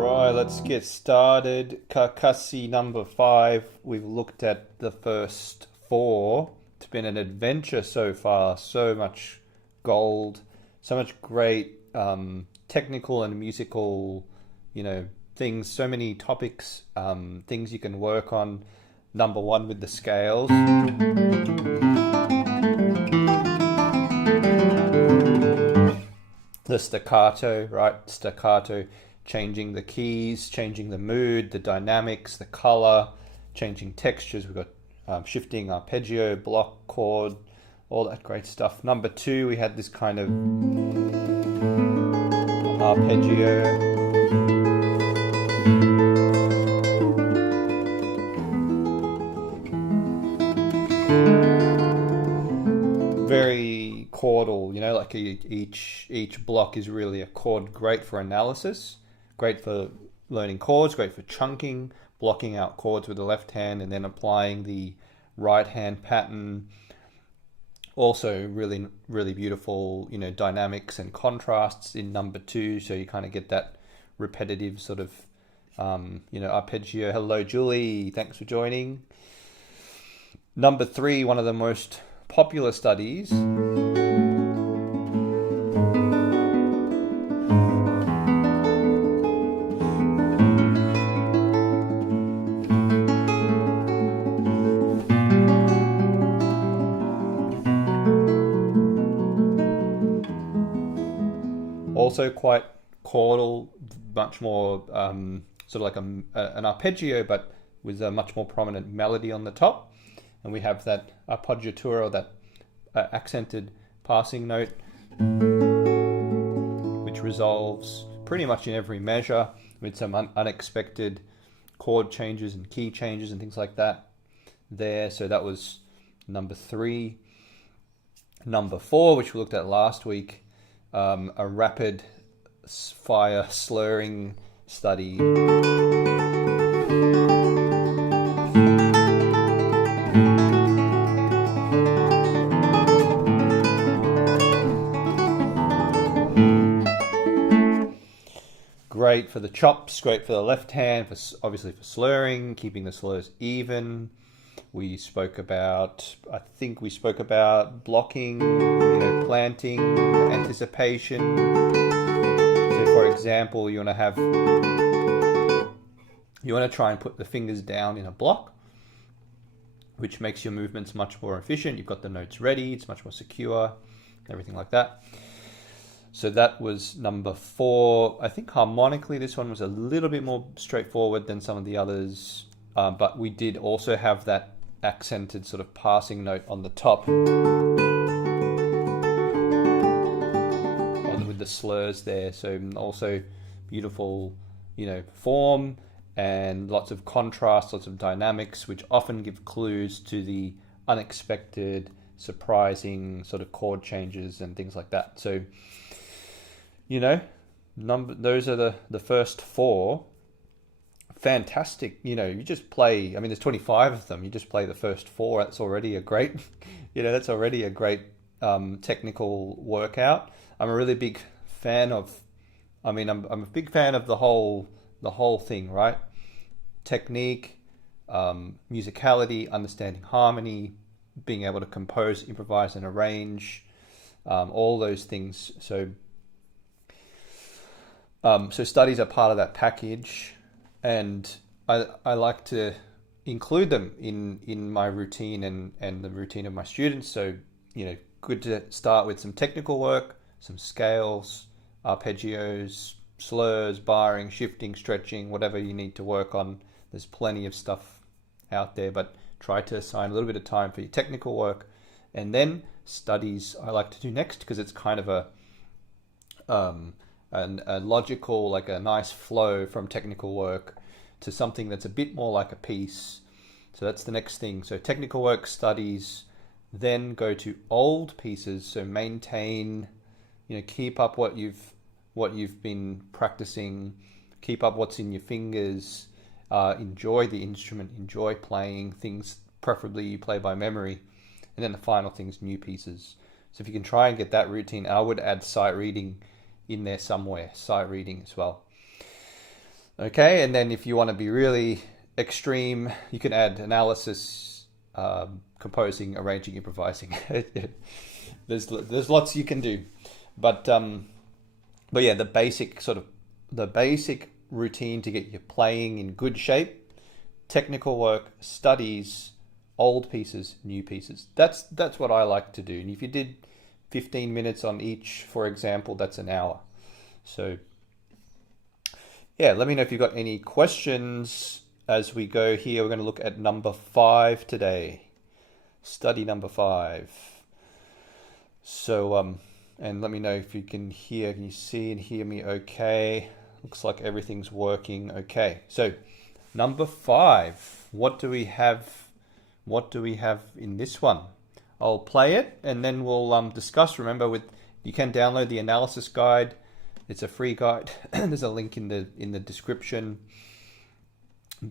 Right, let's get started. Carcassi number 5. We've looked at the first 4. It's been an adventure so far. So much gold, so much great technical and musical, things. So many topics, things you can work on. Number 1 with the scales. The staccato, right? Staccato. Changing the keys, changing the mood, the dynamics, the color, changing textures. We've got shifting arpeggio, block, chord, all that great stuff. Number 2, we had this kind of arpeggio. Very chordal, like each block is really a chord, great for analysis. Great for learning chords, great for chunking, blocking out chords with the left hand and then applying the right hand pattern. Also really, really beautiful, dynamics and contrasts in number 2. So you kind of get that repetitive sort of, arpeggio. Hello, Julie. Thanks for joining. Number 3, one of the most popular studies. Also quite chordal, much more sort of like an arpeggio, but with a much more prominent melody on the top. And we have that appoggiatura, or that accented passing note, which resolves pretty much in every measure with some unexpected chord changes and key changes and things like that there. So that was number 3. Number 4, which we looked at last week, a rapid fire slurring study. Great for the chops, great for the left hand, obviously for slurring, keeping the slurs even. I think we spoke about blocking, planting, anticipation. So for example, you want to try and put the fingers down in a block, which makes your movements much more efficient. You've got the notes ready, it's much more secure, everything like that. So that was number 4. I think harmonically this one was a little bit more straightforward than some of the others, but we did also have that accented sort of passing note on the top with the slurs there. So also beautiful, form and lots of contrast, lots of dynamics, which often give clues to the unexpected, surprising sort of chord changes and things like that. So, those are the first 4. Fantastic. You just play, there's 25 of them. You just play the first 4. That's already a great, technical workout. I'm a really big fan of, I'm a big fan of the whole thing, right? Technique, musicality, understanding harmony, being able to compose, improvise, and arrange, all those things. So studies are part of that package. And I like to include them in my routine and the routine of my students. So, good to start with some technical work, some scales, arpeggios, slurs, barring, shifting, stretching, whatever you need to work on. There's plenty of stuff out there, but try to assign a little bit of time for your technical work. And then studies I like to do next, because it's kind of a logical, like a nice flow from technical work to something that's a bit more like a piece. So that's the next thing. So technical work, studies, then go to old pieces. So maintain, keep up what you've been practicing, keep up what's in your fingers, enjoy the instrument, enjoy playing things, preferably you play by memory. And then the final thing is new pieces. So if you can try and get that routine, I would add sight reading in there somewhere, sight reading as well. Okay, and then if you want to be really extreme, you can add analysis, composing, arranging, improvising. There's lots you can do, but yeah, the basic routine to get your playing in good shape: technical work, studies, old pieces, new pieces. That's what I like to do. And if you did 15 minutes on each, for example, that's an hour. So yeah, let me know if you've got any questions as we go here. We're going to look at number 5 today. Study number 5. So, and let me know if you can you see and hear me okay? Looks like everything's working okay. So, number 5. What do we have in this one? I'll play it and then we'll discuss. Remember, you can download the analysis guide. It's a free guide. There's a link in the description,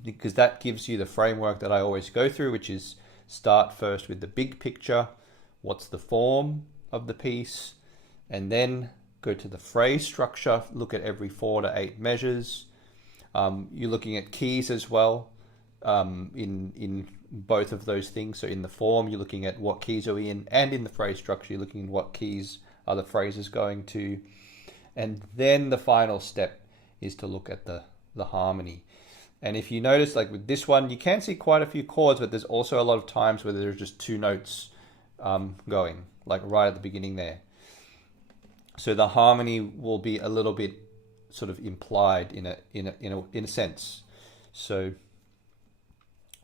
because that gives you the framework that I always go through, which is start first with the big picture. What's the form of the piece? And then go to the phrase structure. Look at every 4 to 8 measures. You're looking at keys as well, in both of those things. So in the form, you're looking at what keys are we in, and in the phrase structure, you're looking at what keys are the phrases going to. And then the final step is to look at the harmony. And if you notice, like with this one, you can see quite a few chords, but there's also a lot of times where there's just 2 notes going, like right at the beginning there. So the harmony will be a little bit sort of implied in a sense. So,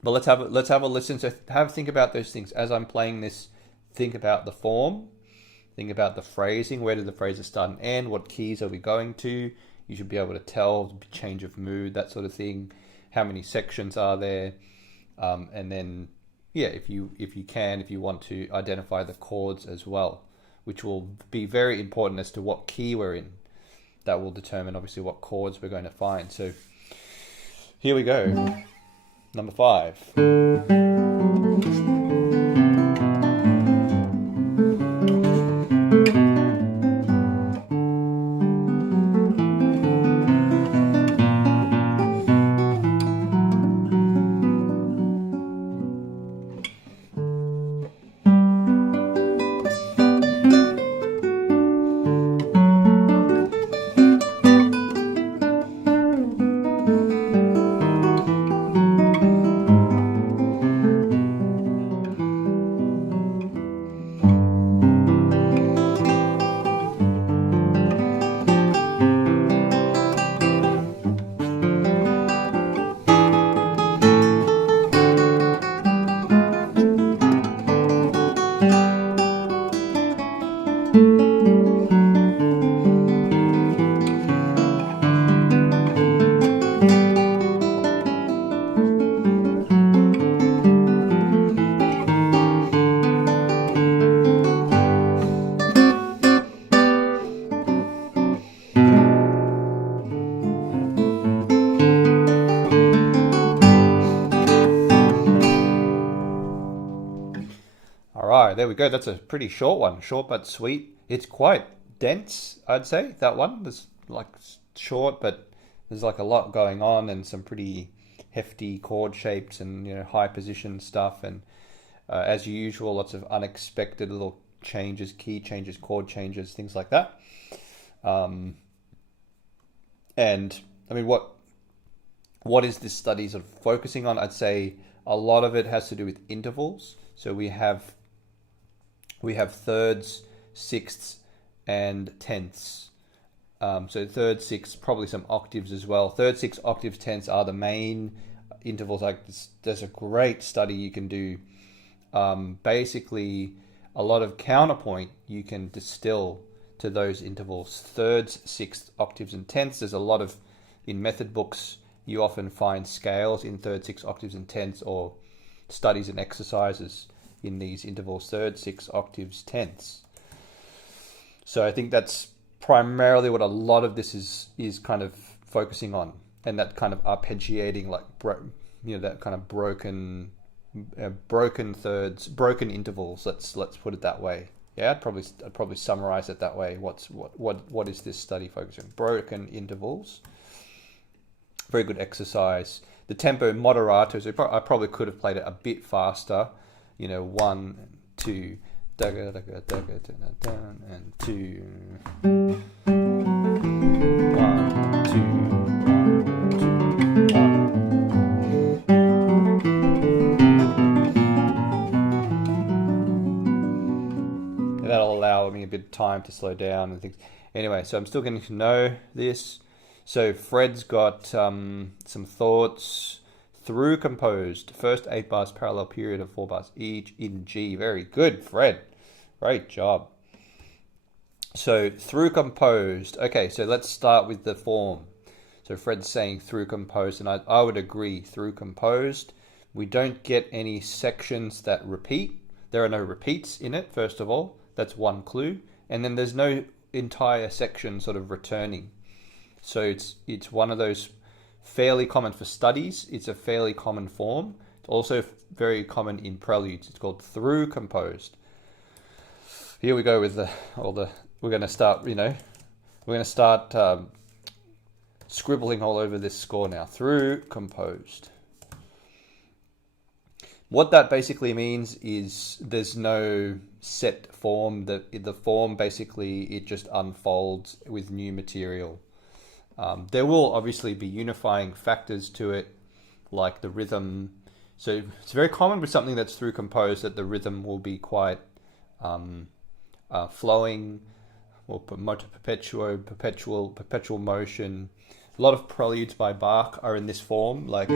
but let's have a listen. So think about those things as I'm playing this. Think about the form. Think about the phrasing. Where do the phrases start and end? What keys are we going to? You should be able to tell change of mood, that sort of thing. How many sections are there? And then, yeah, if you want to identify the chords as well, which will be very important as to what key we're in. That will determine obviously what chords we're going to find. So here we go. Number 5. There we go. That's a pretty short one. Short but sweet. It's quite dense, I'd say, that one. There's like short, but there's like a lot going on and some pretty hefty chord shapes and high position stuff. And as usual, lots of unexpected little changes, key changes, chord changes, things like that. And I mean, what is this study sort of focusing on? I'd say a lot of it has to do with intervals. So we have thirds, sixths, and tenths. So third, sixth, probably some octaves as well. Third, sixth, octaves, tenths are the main intervals. Like this, there's a great study you can do. Basically, a lot of counterpoint you can distill to those intervals: thirds, sixths, octaves, and tenths. There's a lot of, in method books, you often find scales in thirds, sixths, octaves, and tenths, or studies and exercises in these intervals: thirds, sixths, octaves, tenths. So I think that's primarily what a lot of this is kind of focusing on, and that kind of arpeggiating, like that kind of broken thirds, broken intervals. Let's put it that way. Yeah, I'd probably summarize it that way. What is this study focusing on? Broken intervals. Very good exercise. The tempo moderato, so I probably could have played it a bit faster. You know, 1, 2, dagga, dagga, dagga, down, and 2. 1, 2, 1, 2, 1. And that'll allow me a bit of time to slow down and things. Anyway, so I'm still getting to know this. So Fred's got some thoughts. Through composed, first 8 bars parallel period of 4 bars each in G. Very good, Fred. Great job. So through composed. Okay, so let's start with the form. So Fred's saying through composed, and I would agree. Through composed, we don't get any sections that repeat. There are no repeats in it, first of all. That's one clue. And then there's no entire section sort of returning. So it's one of those fairly common for studies. It's a fairly common form. It's also very common in preludes. It's called through composed. Here we go with we're going to start, we're going to start scribbling all over this score now. Through composed. What that basically means is there's no set form. The form basically, it just unfolds with new material. There will obviously be unifying factors to it, like the rhythm. So it's very common with something that's through composed that the rhythm will be quite flowing, or moto perpetuo, perpetual motion. A lot of preludes by Bach are in this form, like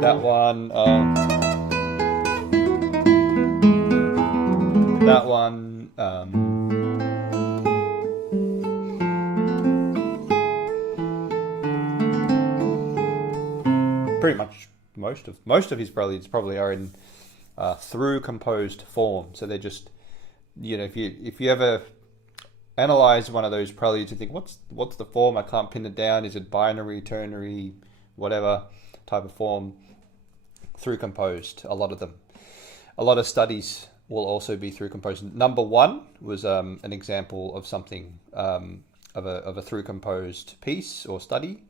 that one. That one, pretty much most of his preludes probably are in through composed form. So they're just, if you ever analyze one of those preludes, you think, what's the form? I can't pin it down. Is it binary, ternary, whatever type of form? Through composed, a lot of them. A lot of studies will also be through composed. Number 1 was an example of something of a through composed piece or study.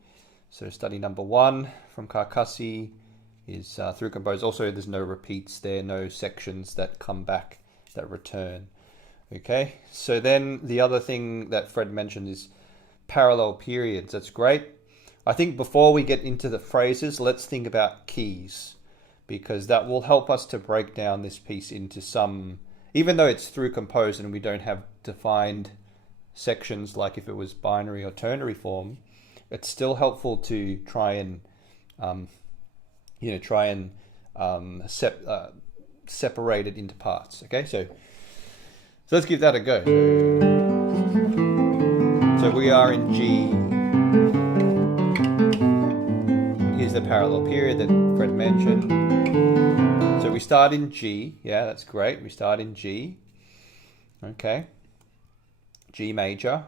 So study number 1 from Carcassi is through composed. Also, there's no repeats there, no sections that come back, that return. Okay, so then the other thing that Fred mentioned is parallel periods. That's great. I think before we get into the phrases, let's think about keys, because that will help us to break down this piece into some, even though it's through composed and we don't have defined sections like if it was binary or ternary form, it's still helpful to try and separate it into parts. Okay, so let's give that a go. So we are in G. Here's the parallel period that Fred mentioned. So we start in G. Yeah, that's great. We start in G. Okay. G major.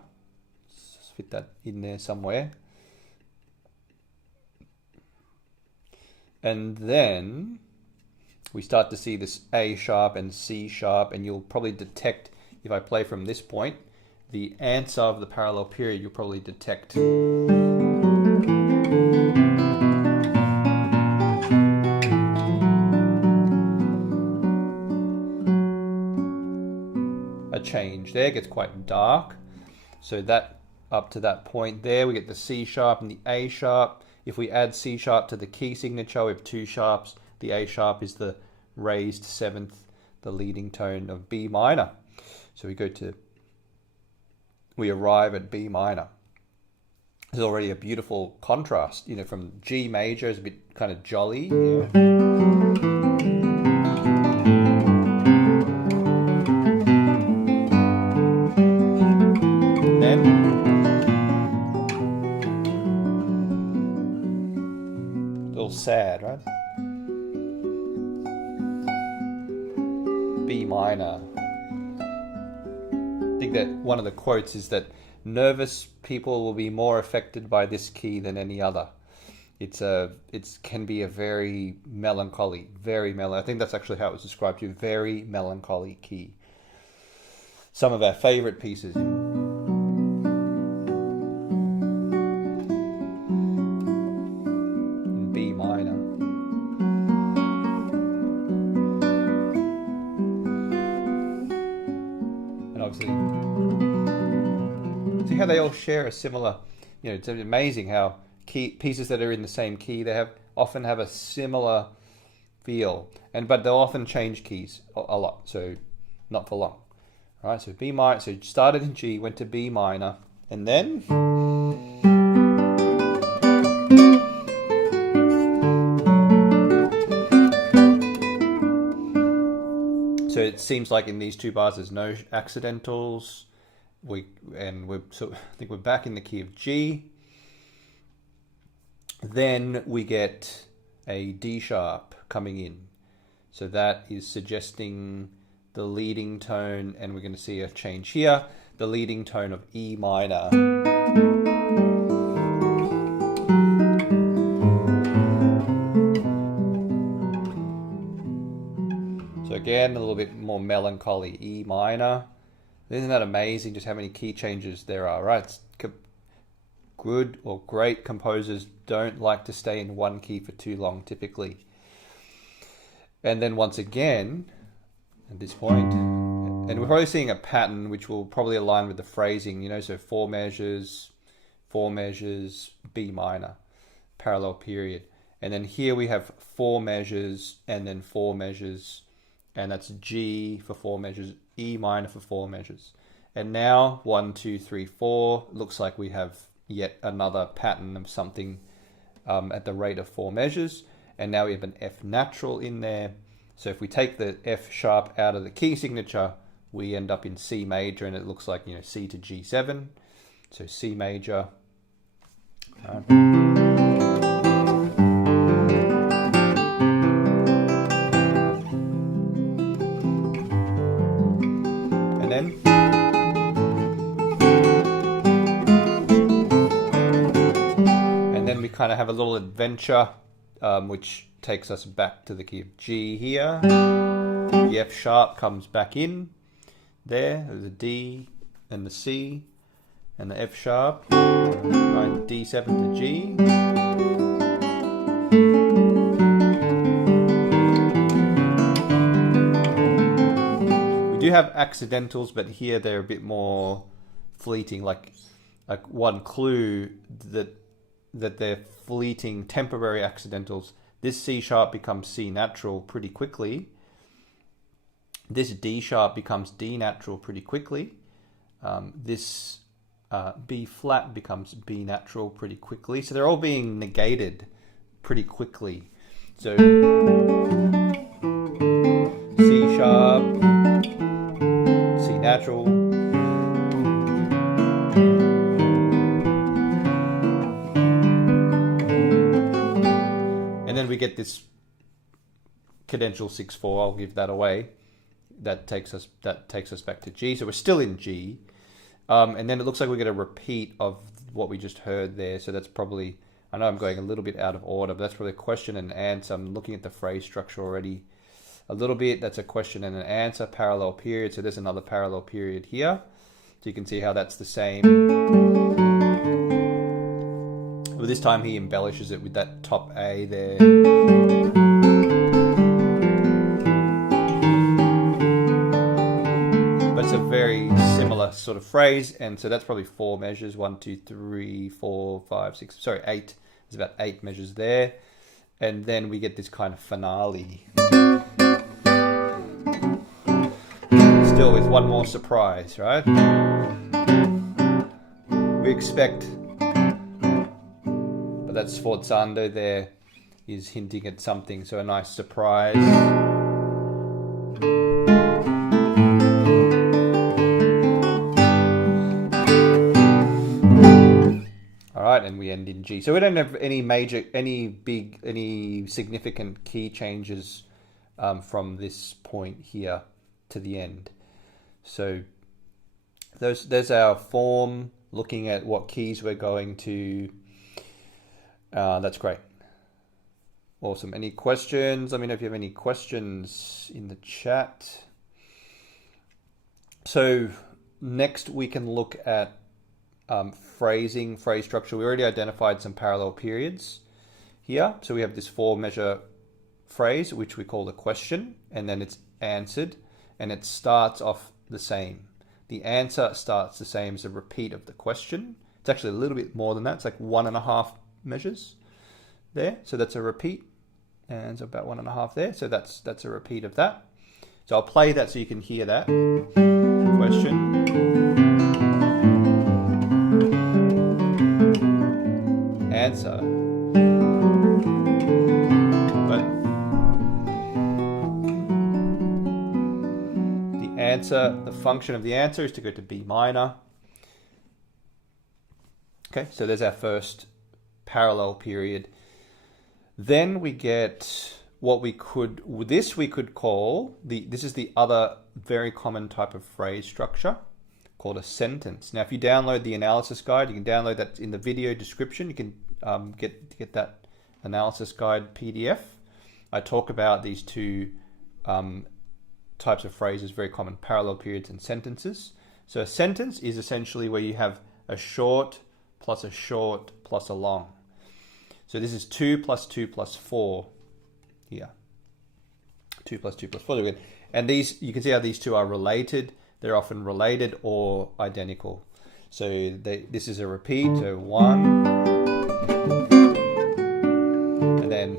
Let's fit that in there somewhere. And then we start to see this A sharp and C sharp, and you'll probably detect, if I play from this point, the answer of the parallel period, you'll probably detect a change there. It gets quite dark. So that up to that point there, we get the C sharp and the A sharp. If we add C sharp to the key signature, we have 2 sharps. The A sharp is the raised 7th, the leading tone of B minor. So we arrive at B minor. There's already a beautiful contrast, from G major is a bit kind of jolly. Yeah. Sad, right? B minor. I think that one of the quotes is that nervous people will be more affected by this key than any other. It can be a very melancholy, I think that's actually how it was described to you, very melancholy key. some of our favorite pieces in B minor. And obviously, see how they all share a similar, it's amazing how pieces that are in the same key, they often have a similar feel, but they'll often change keys a lot, so not for long. All right, so B minor, so started in G, went to B minor, and then so it seems like in these two bars there's no accidentals. I think we're back in the key of G. Then we get a D sharp coming in. So that is suggesting the leading tone, and we're going to see a change here, the leading tone of E minor. So again, a little bit more melancholy E minor. Isn't that amazing just how many key changes there are, right? Good or great composers don't like to stay in one key for too long, typically. And then once again, at this point, and we're probably seeing a pattern which will probably align with the phrasing, so 4 measures, B minor, parallel period. And then here we have 4 measures and then 4 measures, and that's G for 4 measures, E minor for 4 measures. And now 1, 2, 3, 4, looks like we have yet another pattern of something at the rate of 4 measures. And now we have an F natural in there. So if we take the F sharp out of the key signature, we end up in C major, and it looks like, C to G7. So C major. And then we kind of have a little adventure, which takes us back to the key of G here. The F sharp comes back in there. There's a D and the C and the F sharp. Going D7 to G. We do have accidentals, but here they're a bit more fleeting. Like one clue that they're fleeting, temporary accidentals. This C sharp becomes C natural pretty quickly. This D sharp becomes D natural pretty quickly. This B flat becomes B natural pretty quickly. So they're all being negated pretty quickly. So C sharp, C natural. And then we get this cadential 6/4. I'll give that away. That takes us back to G. So we're still in G, and then it looks like we get a repeat of what we just heard there. So that's probably, I know I'm going a little bit out of order, but that's probably a question and answer. I'm looking at the phrase structure already a little bit. That's a question and an answer, parallel period. So there's another parallel period here. So you can see how that's the same. But this time he embellishes it with that top A there. But it's a very similar sort of phrase, and so that's probably 4 measures. 1, 2, 3, 4, 5, 6. Sorry, 8. There's about 8 measures there, and then we get this kind of finale. Still with one more surprise, right? We expect. But that sforzando there is hinting at something, so a nice surprise. All right, and we end in G. So we don't have any significant key changes from this point here to the end. So there's our form, looking at what keys we're going to. That's great. Awesome. Any questions? Let me know if you have any questions in the chat. So next we can look at phrasing, phrase structure. We already identified some parallel periods here. So we have this 4-measure phrase, which we call the question, and then it's answered, and it starts off the same. The answer starts the same as a repeat of the question. It's actually a little bit more than that. It's like 1.5 measures there. So that's a repeat, and it's about 1.5 there. So that's a repeat of that. So I'll play that so you can hear that. Question. Answer. But the answer, the function of the answer is to go to B minor. Okay, so there's our first parallel period. Then we get what we could call this is the other very common type of phrase structure called a sentence. Now, if you download the analysis guide, you can download that in the video description. You can get that analysis guide PDF. I talk about these two types of phrases, very common: parallel periods and sentences. So a sentence is essentially where you have a short plus a long. So this is 2 plus 2 plus 4 here. 2 plus 2 plus 4. And these, you can see how these two are related. They're often related or identical. So this is a repeat. So 1, and then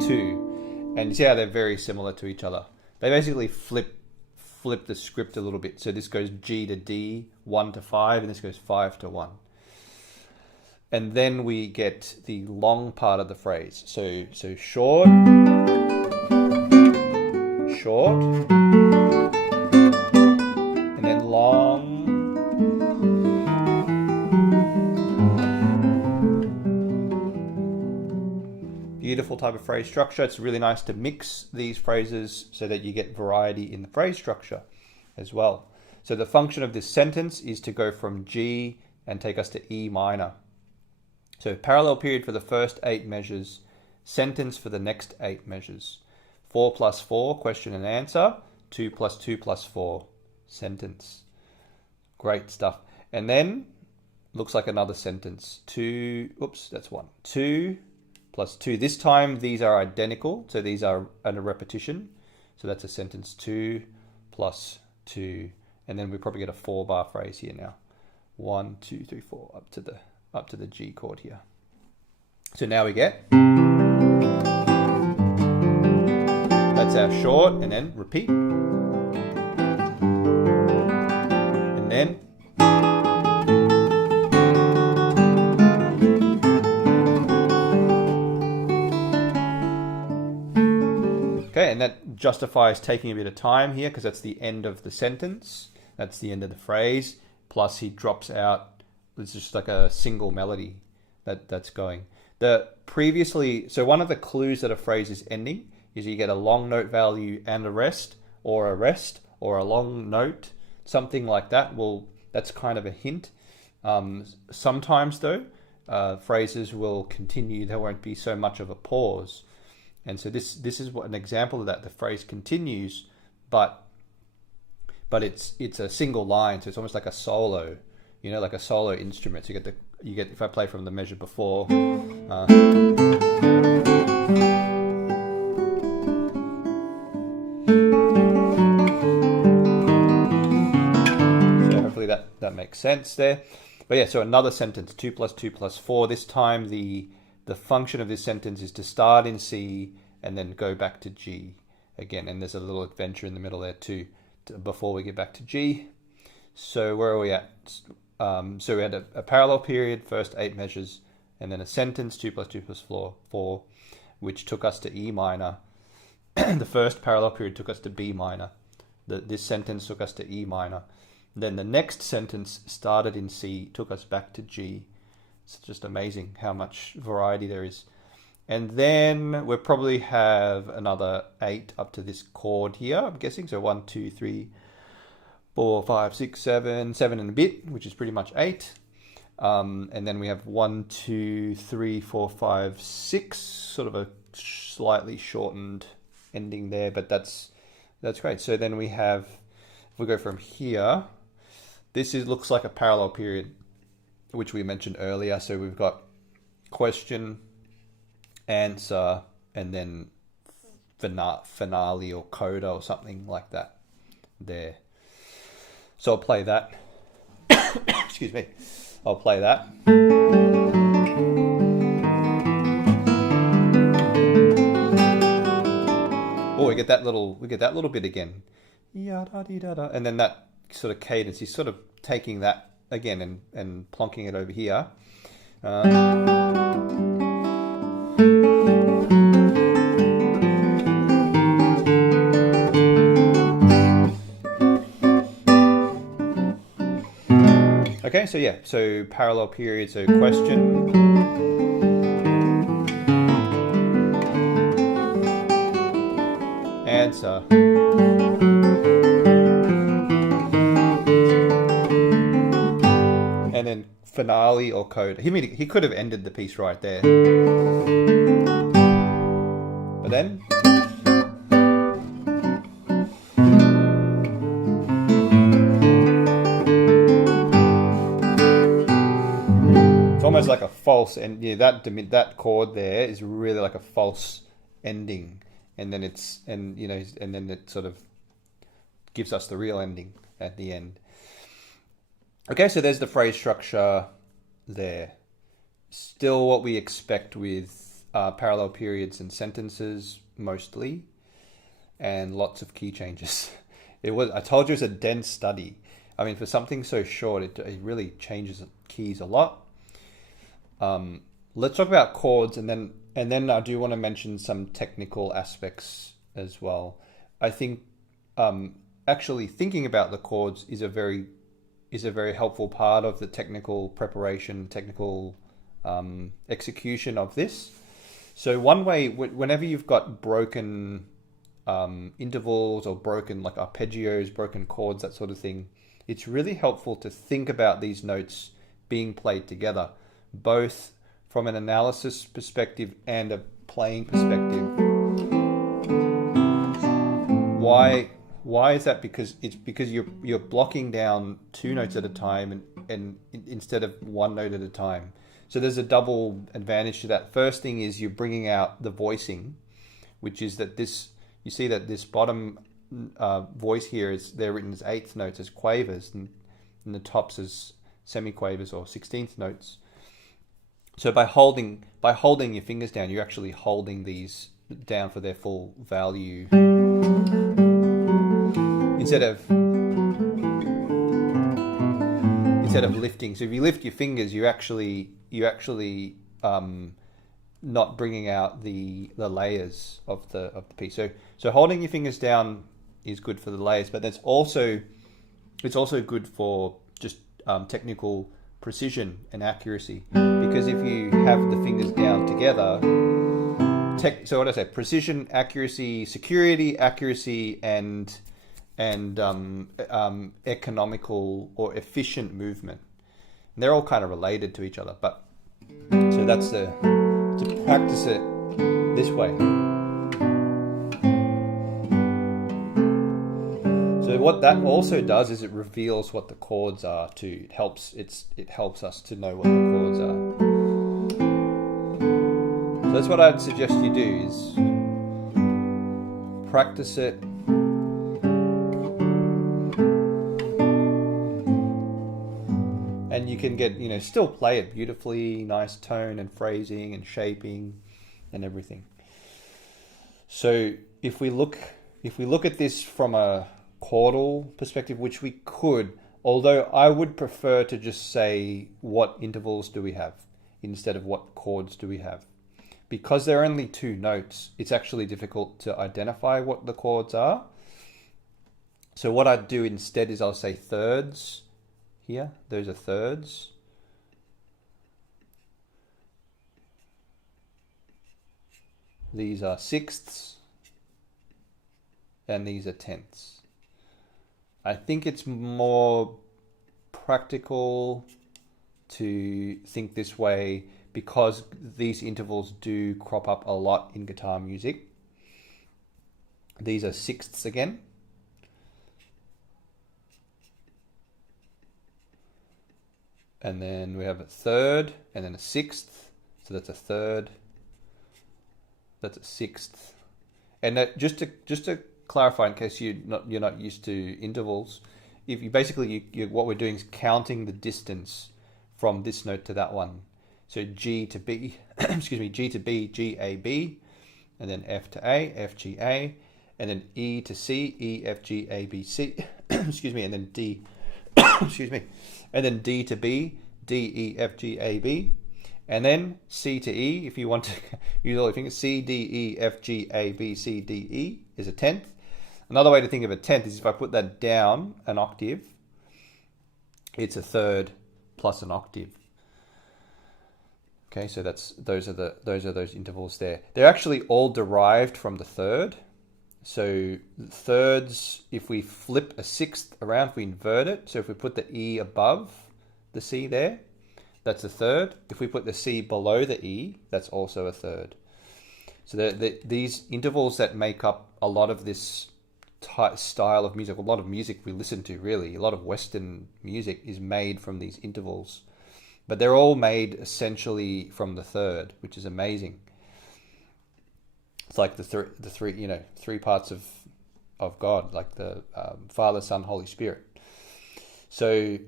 2. And you see how they're very similar to each other. They basically flip the script a little bit. So this goes G to D, 1 to 5, and this goes 5 to 1. And then we get the long part of the phrase. So short, and then long, beautiful type of phrase structure. It's really nice to mix these phrases so that you get variety in the phrase structure as well. So the function of this sentence is to go from G and take us to E minor. So parallel period for the first 8 measures, sentence for the next 8 measures. 4 plus 4, question and answer. 2 plus 2 plus 4, sentence. Great stuff. And then, looks like another sentence. 2, oops, that's 1. 2 plus 2. This time, these are identical. So these are a repetition. So that's a sentence. 2 plus 2. And then we probably get a 4-bar phrase here now. 1, 2, 3, 4, up to the G chord here. So now we get, that's our short, and then repeat. And then, okay, and that justifies taking a bit of time here because that's the end of the sentence. That's the end of the phrase. Plus he drops out. It's just like a single melody that's going. So one of the clues that a phrase is ending is you get a long note value and a rest, or a long note, something like that. Well, that's kind of a hint. Sometimes though, phrases will continue. There won't be so much of a pause. And so this is an example of that. The phrase continues, but it's a single line. So it's almost like a solo. Like a solo instrument. So you get if I play from the measure before. So hopefully that makes sense there. But yeah, so another sentence, 2 plus 2 plus 4. This time the function of this sentence is to start in C and then go back to G again. And there's a little adventure in the middle there too, before we get back to G. So where are we at? So we had a parallel period, first 8 measures, and then a sentence, 2 plus 2 plus 4, which took us to E minor. The first parallel period took us to B minor. This sentence took us to E minor. Then the next sentence started in C, took us back to G. It's just amazing how much variety there is. And then we'll probably have another 8 up to this chord here, I'm guessing. So 1, 2, 3, 4, 5, 6, 7 and a bit, which is pretty much 8. And then we have 1, 2, 3, 4, 5, 6, sort of a slightly shortened ending there, but that's great. So then we have If we go from here, this looks like a parallel period, which we mentioned earlier. So we've got question, answer, and then finale or coda or something like that there. So I'll play that. Excuse me. I'll play that. Oh, we get that little bit again. And then that sort of cadence, he's sort of taking that again and plonking it over here. Okay, so yeah, so parallel period, so question, answer, and then finale or coda. He could have ended the piece right there, but then almost like a false, and yeah, that chord there is really like a false ending, and then then it sort of gives us the real ending at the end. Okay, so there's the phrase structure there. Still what we expect with parallel periods and sentences mostly, and lots of key changes. I told you it's a dense study. I mean, for something so short, it really changes keys a lot. Let's talk about chords, and then I do want to mention some technical aspects as well. I think actually thinking about the chords is a very helpful part of the technical preparation, technical execution of this. So one way, whenever you've got broken intervals or broken like arpeggios, broken chords, that sort of thing, it's really helpful to think about these notes being played together, both from an analysis perspective and a playing perspective. Why is that? Because you're blocking down two notes at a time and instead of one note at a time. So there's a double advantage to that. First thing is you're bringing out the voicing, which is that you see that this bottom voice here they're written as eighth notes, as quavers, and the tops as semiquavers or 16th notes. So by holding your fingers down, you're actually holding these down for their full value instead of lifting. So if you lift your fingers, you're actually not bringing out the layers of the piece. So holding your fingers down is good for the layers, but it's also good for just technical precision and accuracy, because if you have the fingers down together, so what I say, precision, accuracy, security, accuracy, and economical or efficient movement, and they're all kind of related to each other. But so that's to practice it this way. So what that also does is it reveals what the chords are too. It helps us to know what the chords are. So that's what I'd suggest you do, is practice it. And you can get, still play it beautifully, nice tone and phrasing and shaping and everything. So if we look at this from a chordal perspective, which we could, although I would prefer to just say what intervals do we have instead of what chords do we have. Because there are only two notes, it's actually difficult to identify what the chords are. So what I'd do instead is I'll say thirds here. Those are thirds. These are sixths. And these are tenths. I think it's more practical to think this way because these intervals do crop up a lot in guitar music. These are sixths again. and then we have a third, and then a sixth. So that's a third. That's a sixth. And that, just to clarify, in case you're not used to intervals, if you basically what we're doing is counting the distance from this note to that one. So G to B, excuse me, G to B, G A B, and then F to A, F G A, and then E to C, E F G A B C, excuse me, and then D, excuse me, and then D to B, D E F G A B, and then C to E. If you want to use all your fingers, C D E F G A B C D E is a tenth. Another way to think of a tenth is if I put that down an octave, it's a third plus an octave. Okay, so those are those intervals there. They're actually all derived from the third. So thirds, if we flip a sixth around, if we invert it, so if we put the E above the C there, that's a third. If we put the C below the E, that's also a third. So these intervals that make up a lot of this style of music, a lot of music we listen to, really, a lot of Western music is made from these intervals. But they're all made essentially from the third, which is amazing. It's like the three parts of God, like the Father, Son, Holy Spirit. So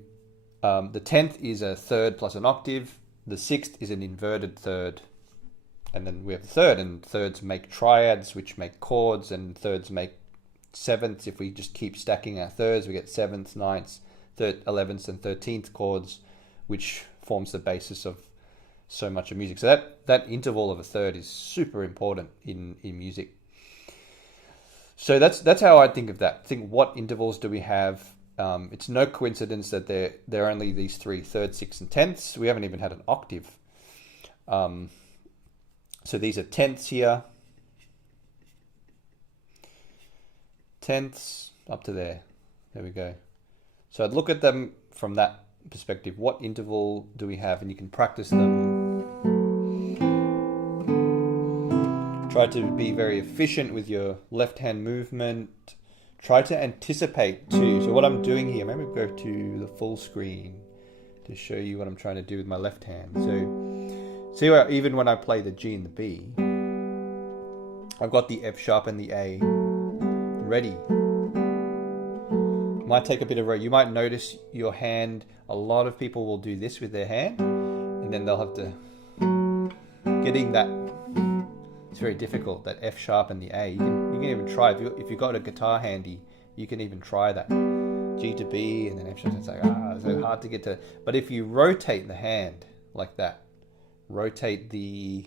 the tenth is a third plus an octave. The sixth is an inverted third. And then we have the third, and thirds make triads, which make chords, and thirds make sevenths. If we just keep stacking our thirds, we get sevenths, ninths, 11th, and 13th chords, which forms the basis of so much of music. So that interval of a third is super important in music. So that's how I think of that. Think, what intervals do we have? It's no coincidence that they're only these three: thirds, sixths, and tenths. We haven't even had an octave. So these are tenths here. Tenths up to there. There we go. So I'd look at them from that perspective. What interval do we have? And you can practice them. Try to be very efficient with your left hand movement. Try to anticipate too. So what I'm doing here, maybe go to the full screen to show you what I'm trying to do with my left hand. So see how even when I play the G and the B, I've got the F sharp and the A ready. Might take a bit of you might notice your hand. A lot of people will do this with their hand, and then they'll have to getting that. It's very difficult, that F sharp and the A. You can even try if you've got a guitar handy. You can even try that G to B and then F sharp. It's like it's so hard to get to. But if you rotate the hand like that, rotate the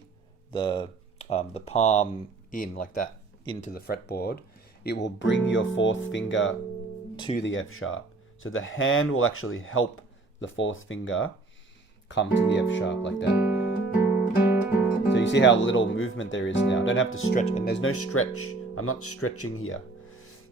palm in like that into the fretboard, it will bring your fourth finger to the F sharp. So the hand will actually help the fourth finger come to the F sharp like that. So you see how little movement there is now. I don't have to stretch, and there's no stretch. I'm not stretching here.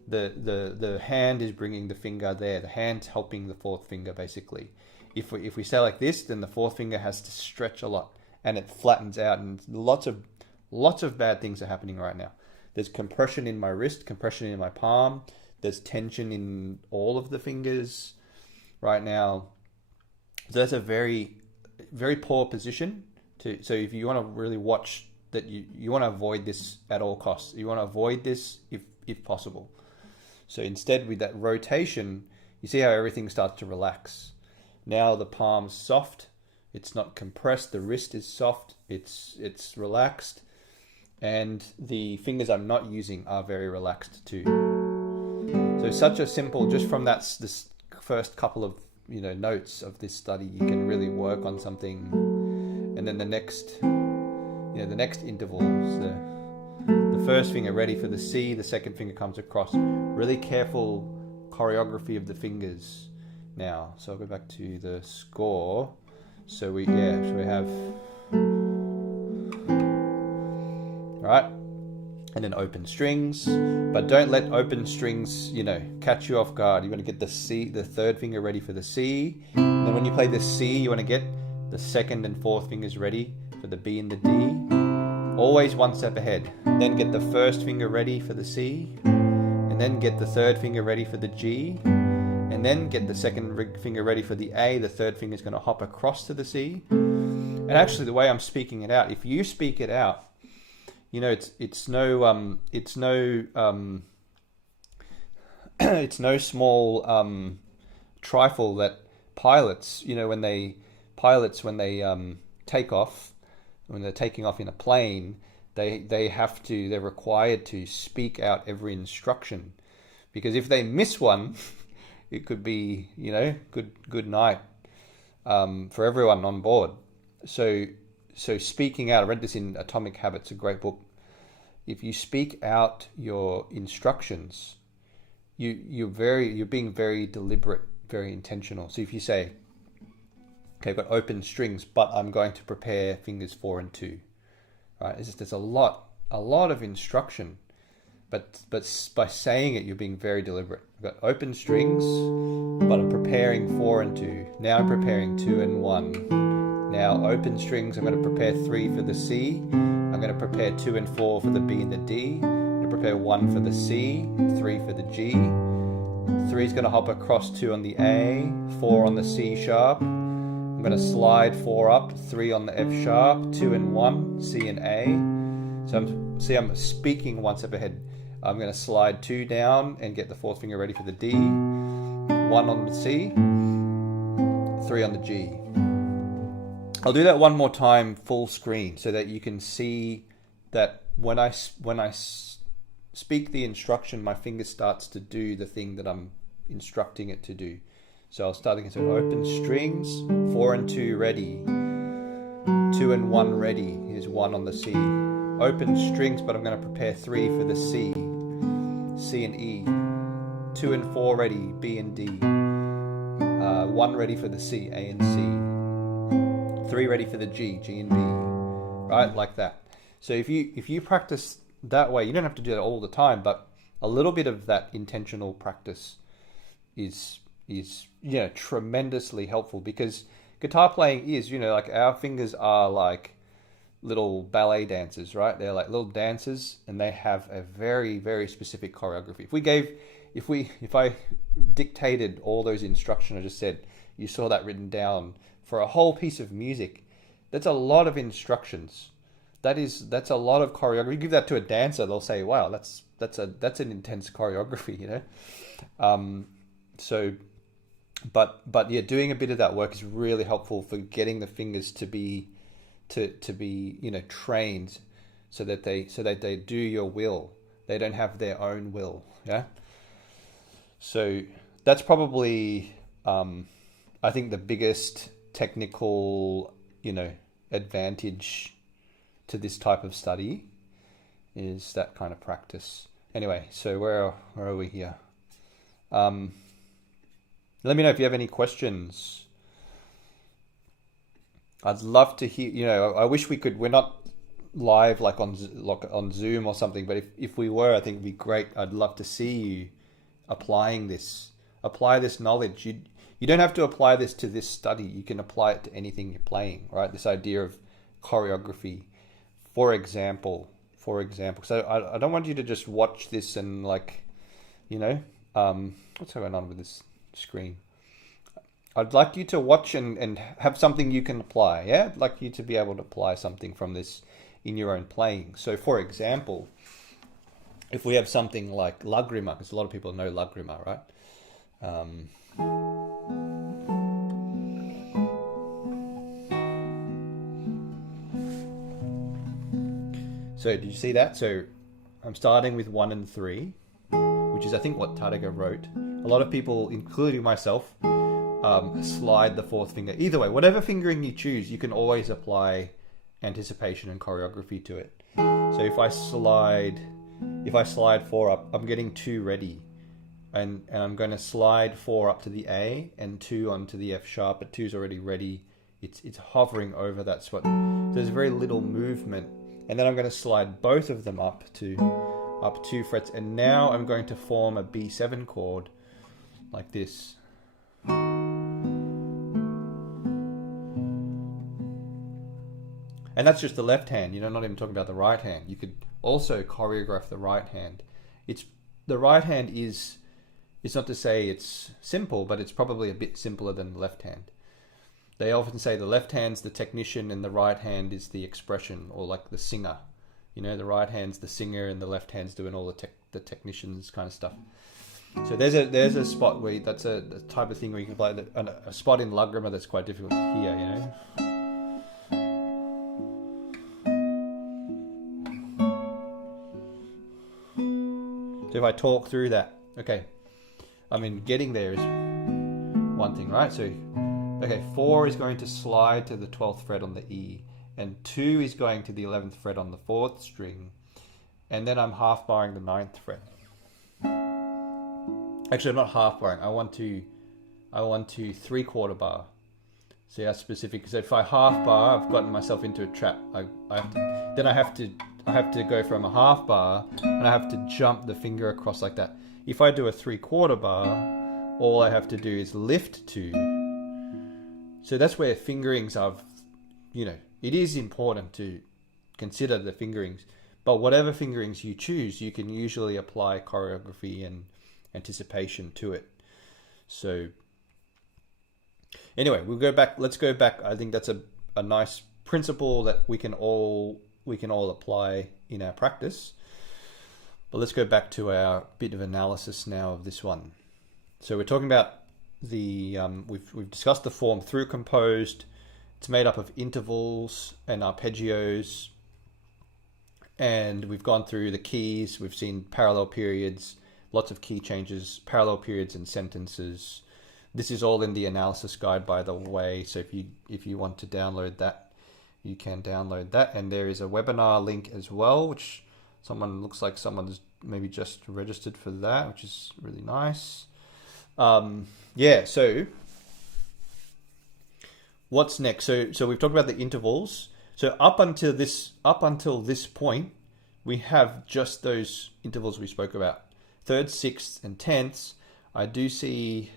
The hand is bringing the finger there. The hand's helping the fourth finger basically. If we say like this, then the fourth finger has to stretch a lot, and it flattens out, and lots of bad things are happening right now. There's compression in my wrist, compression in my palm. There's tension in all of the fingers right now. So that's a very, very poor position. So if you want to really watch that, you want to avoid this at all costs. You want to avoid this if possible. So instead, with that rotation, you see how everything starts to relax. Now the palm's soft. It's not compressed. The wrist is soft. It's relaxed. And the fingers I'm not using are very relaxed too. So such a simple, just from this first couple of notes of this study, you can really work on something. And then the next intervals, the first finger ready for the C, the second finger comes across. Really careful choreography of the fingers now. So I'll go back to the score. So we have, all right. And then open strings, but don't let open strings, catch you off guard. You want to get the C, the third finger ready for the C. And then when you play the C, you want to get the second and fourth fingers ready for the B and the D. Always one step ahead. Then get the first finger ready for the C, and then get the third finger ready for the G, and then get the second finger ready for the A. The third finger is going to hop across to the C. And actually, the way I'm speaking it out, if you speak it out, you know, it's no it's no small trifle that pilots, you know, when they take off, when they're taking off in a plane, they're required to speak out every instruction, because if they miss one, it could be, you know, good night for everyone on board. So speaking out, I read this in Atomic Habits, a great book. If you speak out your instructions, you're being very deliberate, very intentional. So if you say, okay, I've got open strings, but I'm going to prepare fingers 4 and 2, right? There's a lot of instruction, but by saying it, you're being very deliberate. I've got open strings, but I'm preparing 4 and 2. Now I'm preparing 2 and 1. Now open strings, I'm going to prepare 3 for the C. I'm going to prepare 2 and 4 for the B and the D. I'm going to prepare 1 for the C, 3 for the G. 3 is going to hop across 2 on the A, 4 on the C sharp. I'm going to slide 4 up, 3 on the F sharp, 2 and 1, C and A. So I'm speaking one step ahead. I'm going to slide 2 down and get the fourth finger ready for the D, 1 on the C, 3 on the G. I'll do that one more time full screen so that you can see that when I speak the instruction, my finger starts to do the thing that I'm instructing it to do. So I'll start again. So open strings, 4 and 2 ready, 2 and 1 ready. Here's 1 on the C. Open strings, but I'm going to prepare 3 for the C, C and E. 2 and 4 ready, B and D. 1 ready for the C, A and C. 3 ready for the G, G and B. Right, like that. So if you practice that way, you don't have to do that all the time, but a little bit of that intentional practice is tremendously helpful, because guitar playing is, like our fingers are like little ballet dancers, right? They're like little dancers, and they have a very, very specific choreography. If I dictated all those instructions I just said, you saw that written down for a whole piece of music, that's a lot of instructions. That's a lot of choreography. You give that to a dancer, they'll say, "Wow, that's an intense choreography," But yeah, doing a bit of that work is really helpful for getting the fingers to be trained, so that they do your will. They don't have their own will. Yeah. So that's probably I think the biggest technical advantage to this type of study is that kind of practice. Anyway, so where are we here? Let me know if you have any questions. I'd love to hear, I wish we could, we're not live like on Zoom or something, but if we were, I think it'd be great. I'd love to see you apply this knowledge. You don't have to apply this to this study. You can apply it to anything you're playing, right? This idea of choreography, for example. So I don't want you to just watch this and what's going on with this screen? I'd like you to watch and have something you can apply. Yeah, I'd like you to be able to apply something from this in your own playing. So, for example, if we have something like lagrima, because a lot of people know lagrima, right? So, did you see that? So, I'm starting with 1 and 3, which is, I think, what Tadega wrote. A lot of people, including myself, slide the fourth finger. Either way, whatever fingering you choose, you can always apply anticipation and choreography to it. So if I slide 4 up, I'm getting 2 ready, and I'm going to slide 4 up to the A and 2 onto the F sharp, but 2's already ready. It's hovering over that spot. So there's very little movement, and then I'm going to slide both of them up 2 frets, and now I'm going to form a B7 chord like this. And that's just the left hand, not even talking about the right hand. You could also choreograph the right hand. The right hand is It's not to say it's simple, but it's probably a bit simpler than the left hand. They often say the left hand's the technician and the right hand is the expression, or like the singer. You know, the right hand's the singer and the left hand's doing all the technicians kind of stuff. So there's a spot where that's a type of thing where you can play a spot in La Grima that's quite difficult to hear, you know. So if I talk through that, okay, I mean, getting there is one thing, right? So, okay, 4 is going to slide to the 12th fret on the E, and 2 is going to the 11th fret on the 4th string, and then I'm half barring the 9th fret. Actually, I'm not half barring. I want to 3/4 bar. See how specific. So if I half bar, I've gotten myself into a trap. I have to go from a half bar, and I have to jump the finger across like that. If I do a 3/4 bar, all I have to do is lift 2. So that's where fingerings are, you know, it is important to consider the fingerings, but whatever fingerings you choose, you can usually apply choreography and anticipation to it. So anyway, let's go back. I think that's a nice principle that we can all apply in our practice. But let's go back to our bit of analysis now of this one. So we're talking about the we've discussed the form through composed. It's made up of intervals and arpeggios, and we've gone through the keys. We've seen parallel periods, lots of key changes, parallel periods and sentences. This is all in the analysis guide, by the way. So if you want to download that, you can download that. And there is a webinar link as well, which looks like someone's maybe just registered for that, which is really nice. Yeah, so what's next? So we've talked about the intervals. So up until this point, we have just those intervals we spoke about. Thirds, sixths, and tenths. I do see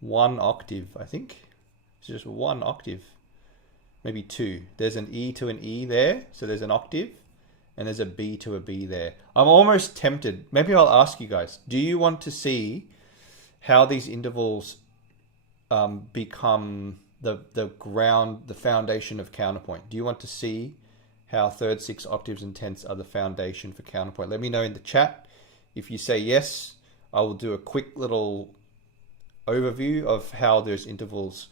1 octave, I think. It's just 1 octave. Maybe 2. There's an E to an E there, so there's an octave. And there's a B to a B there. I'm almost tempted. Maybe I'll ask you guys, do you want to see how these intervals become the ground, the foundation of counterpoint? Do you want to see how thirds, sixths, octaves, and tenths are the foundation for counterpoint? Let me know in the chat. If you say yes, I will do a quick little overview of how those intervals,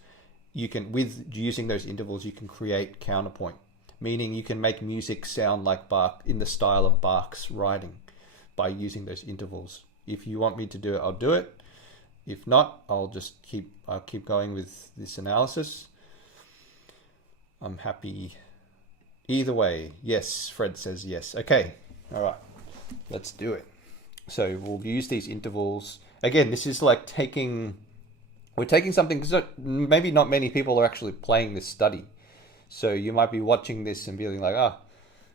using those intervals, you can create counterpoint. Meaning you can make music sound like Bach in the style of Bach's writing by using those intervals. If you want me to do it, I'll do it. If not, I'll keep going with this analysis. I'm happy either way. Yes, Fred says yes. Okay, all right, let's do it. So we'll use these intervals. Again, this is like we're taking something, because maybe not many people are actually playing this study. So you might be watching this and feeling like,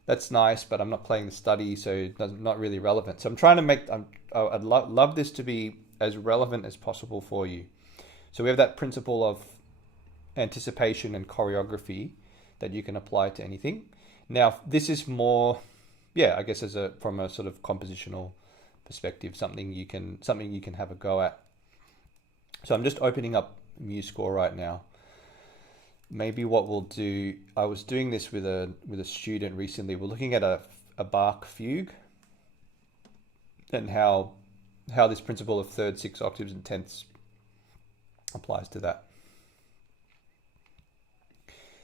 that's nice, but I'm not playing the study, so it's not really relevant. So I'm trying to I'd love this to be as relevant as possible for you. So we have that principle of anticipation and choreography that you can apply to anything. Now, this is more, I guess from a sort of compositional perspective, something you can have a go at. So I'm just opening up MuseScore right now. Maybe what we'll do, I was doing this with a student recently. We're looking at a Bach fugue and how this principle of thirds, sixths, octaves, and tenths applies to that.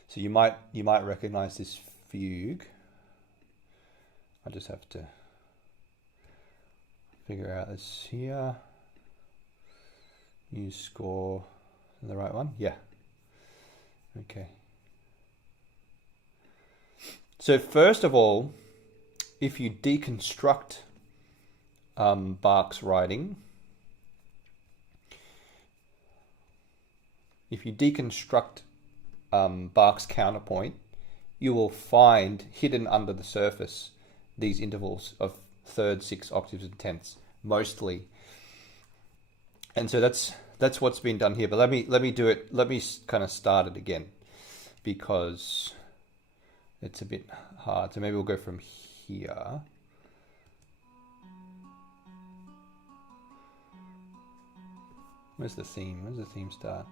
So you might recognize this fugue. I just have to figure out this here. MuseScore, the right one? Yeah. Okay. So first of all, if you deconstruct Bach's writing, Bach's counterpoint, you will find hidden under the surface these intervals of thirds, sixths, octaves, and tenths, mostly. And so that's what's been done here. But let me do it. Let me kind of start it again, because it's a bit hard. So maybe we'll go from here. Where's the theme? Where's the theme start?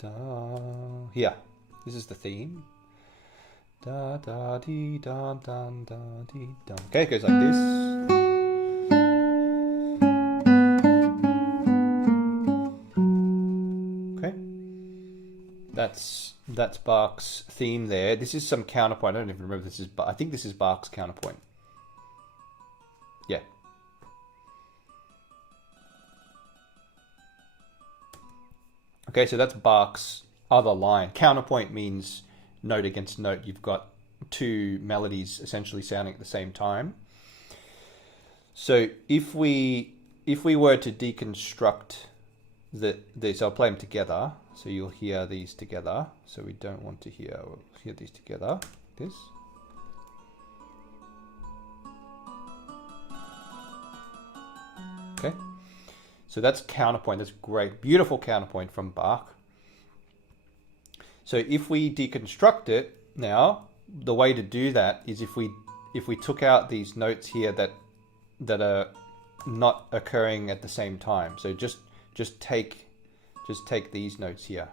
Da, here. This is the theme. Da da dee da da da dee da. Okay, it goes like this. Okay, that's Bach's theme there. This is some counterpoint. I don't even remember if this is, but I think this is Bach's counterpoint. Yeah. Okay, so that's Bach's other line. Counterpoint means note against note. You've got two melodies essentially sounding at the same time. So if we were to deconstruct these, I'll play them together. So you'll hear these together. So we don't want to we'll hear these together. This. Okay. So that's counterpoint. That's great. Beautiful counterpoint from Bach. So if we deconstruct it now, the way to do that is if we took out these notes here that are not occurring at the same time. So just take these notes here.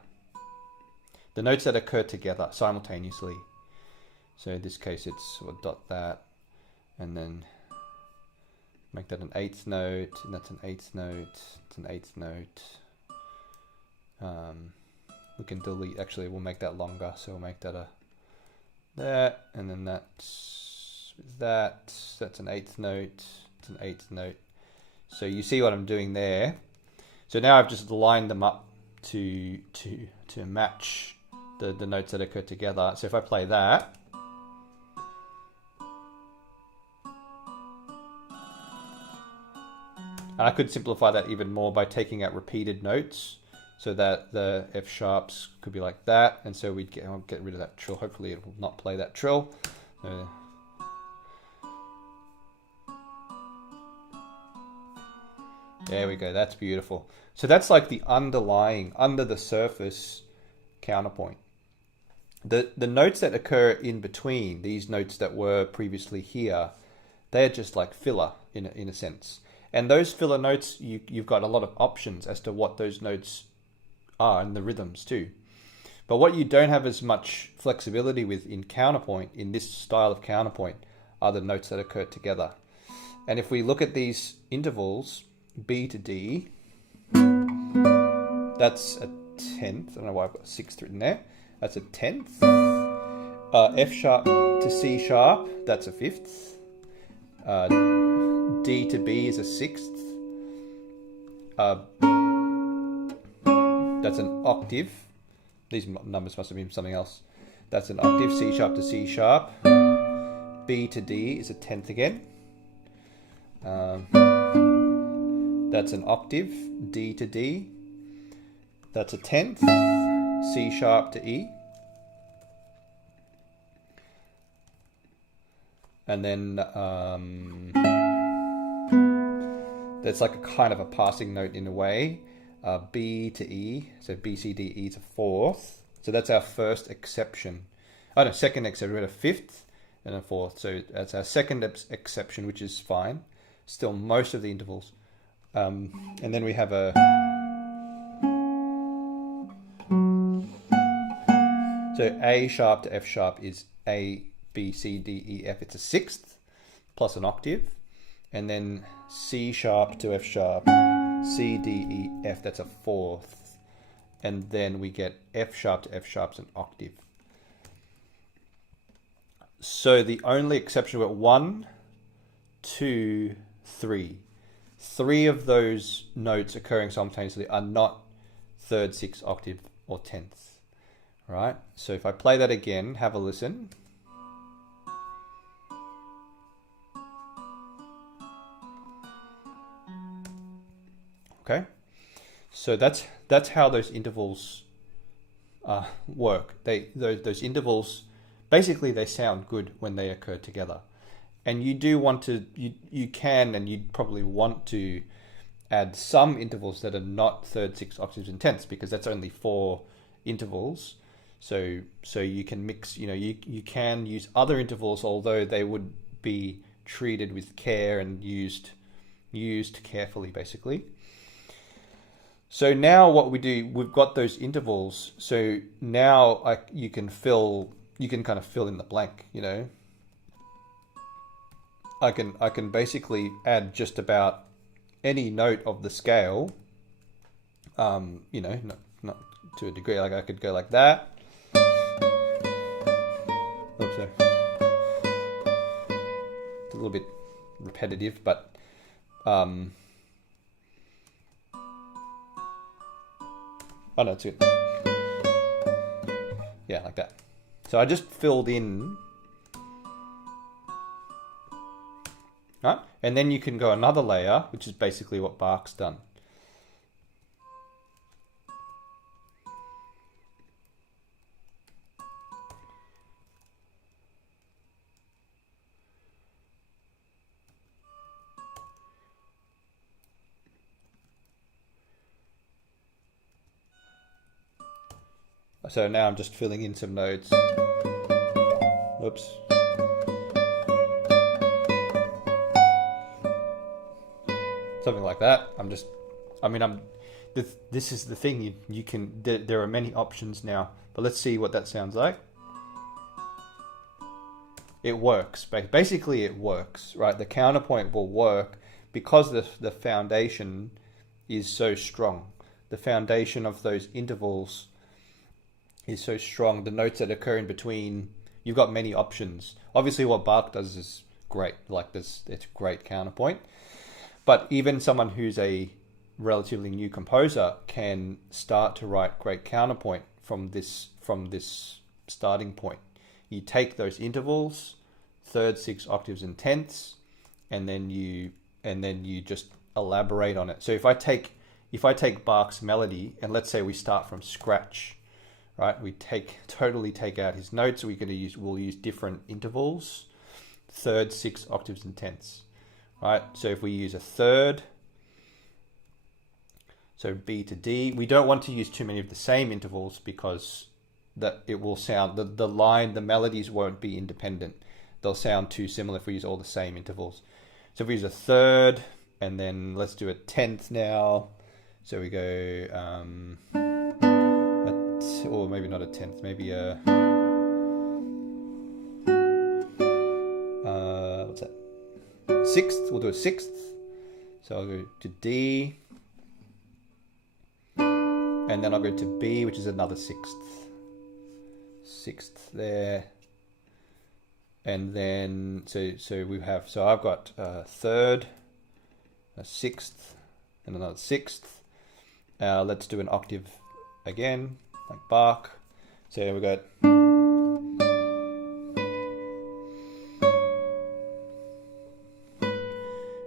The notes that occur together simultaneously. So in this case we'll dot that and then make that an eighth note, and that's an eighth note, it's an eighth note. We can delete, actually we'll make that longer, so we'll make that that, and then that's an eighth note, it's an eighth note. So you see what I'm doing there. So now I've just lined them up to match the notes that occur together. So if I play that, and I could simplify that even more by taking out repeated notes so that the F sharps could be like that. And so I'll get rid of that trill. Hopefully it will not play that trill. There we go. That's beautiful. So that's like the underlying, under the surface counterpoint. The notes that occur in between, these notes that were previously here, they're just like filler in a sense. And those filler notes, you've got a lot of options as to what those notes are, and the rhythms too. But what you don't have as much flexibility with in counterpoint, in this style of counterpoint, are the notes that occur together. And if we look at these intervals, B to D, that's a tenth. I don't know why I've got sixth written there. That's a tenth. F sharp to C sharp, that's a fifth. D to B is a sixth. That's an octave. These numbers must have been something else. That's an octave. C sharp to C sharp. B to D is a tenth again. That's an octave. D to D. That's a tenth. C sharp to E. And then that's like a kind of a passing note in a way. B to E, so B, C, D, E is a fourth. So that's our first exception. Oh no, second exception. We had a fifth and a fourth. So that's our second exception, which is fine. Still most of the intervals. And then we have a... So A sharp to F sharp is A, B, C, D, E, F. It's a sixth plus an octave. And then C sharp to F sharp, C, D, E, F, that's a fourth. And then we get F sharp to F sharp's an octave. So the only exception, we've got 1, 2, 3. 3 of those notes occurring simultaneously are not third, sixth octave or tenth. Right? So if I play that again, have a listen. Okay, so that's how those intervals work. Those intervals, basically they sound good when they occur together. And you do want to, you can and you'd probably want to add some intervals that are not third, sixth, octaves, and tenths, because that's only 4 intervals. So you can mix, you can use other intervals, although they would be treated with care and used carefully, basically. So now what we do, we've got those intervals. So now you can kind of fill in the blank, you know. I can basically add just about any note of the scale, you know, not to a degree. Like I could go like that. Oops, sorry. It's a little bit repetitive, but oh no, it's good. Yeah, like that. So I just filled in, right? And then you can go another layer, which is basically what Bach's done. So now I'm just filling in some notes. Whoops. Something like that. This is the thing, you can, there are many options now, but let's see what that sounds like. It works. Basically it works, right? The counterpoint will work because the foundation is so strong. The foundation of those intervals is so strong. The notes that occur in between, you've got many options. Obviously what Bach does is great. Like this, it's great counterpoint. But even someone who's a relatively new composer can start to write great counterpoint from this starting point. You take those intervals, thirds, sixths, octaves, and tenths, and then you just elaborate on it. So if I take Bach's melody, and let's say we start from scratch, right? We totally take out his notes. We'll use different intervals, thirds, sixths, octaves, and tenths. Right, so if we use a third, so B to D, we don't want to use too many of the same intervals because that it will sound, the melodies won't be independent. They'll sound too similar if we use all the same intervals. So if we use a third, and then let's do a tenth now. So we go, or maybe not a tenth, maybe a, what's that? Sixth, we'll do a sixth. So I'll go to D, and then I'll go to B, which is another sixth. Sixth there. And then, so I've got a third, a sixth, and another sixth. Let's do an octave again, like Bach. So we got,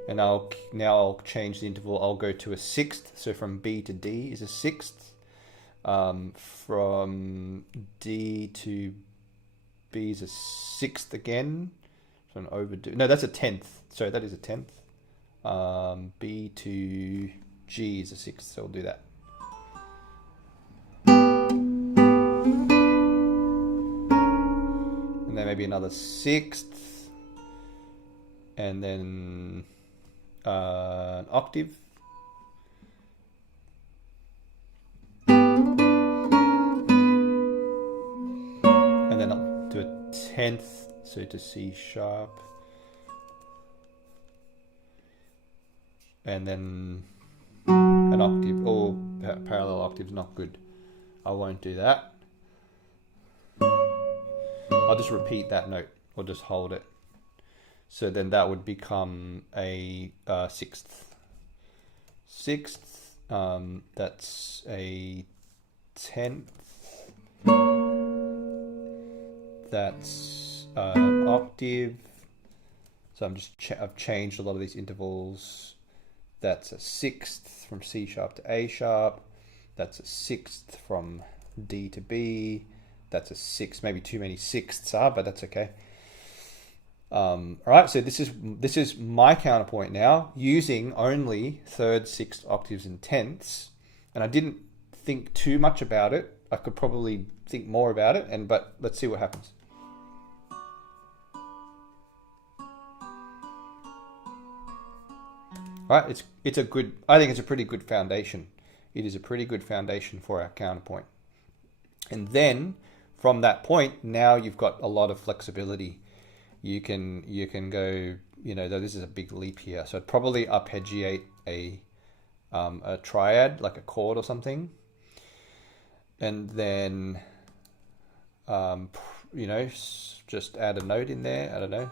and now I'll change the interval. I'll go to a sixth. So from B to D is a sixth. From D to B is a sixth again. So an overdo. No, that's a tenth. Sorry, that is a tenth. B to G is a sixth. So we'll do that. And then maybe another sixth. And then an octave. And then I'll do a tenth, so to C sharp. And then an octave, or parallel octave's not good. I won't do that. I'll just repeat that note, or just hold it. So then that would become a sixth. Sixth, that's a tenth. That's an octave. So I've changed a lot of these intervals. That's a sixth from C sharp to A sharp. That's a sixth from D to B. That's a sixth. Maybe too many sixths are, but that's okay. All right, so this is my counterpoint now, using only thirds, sixths, octaves, and tenths. And I didn't think too much about it. I could probably think more about it, but let's see what happens. All right, it's a good. I think it's a pretty good foundation. it is a pretty good foundation for our counterpoint. And then from that point, now you've got a lot of flexibility. You can go, you know, though this is a big leap here, so I'd probably arpeggiate a triad, like a chord or something, and then you know, just add a note in there. I don't know,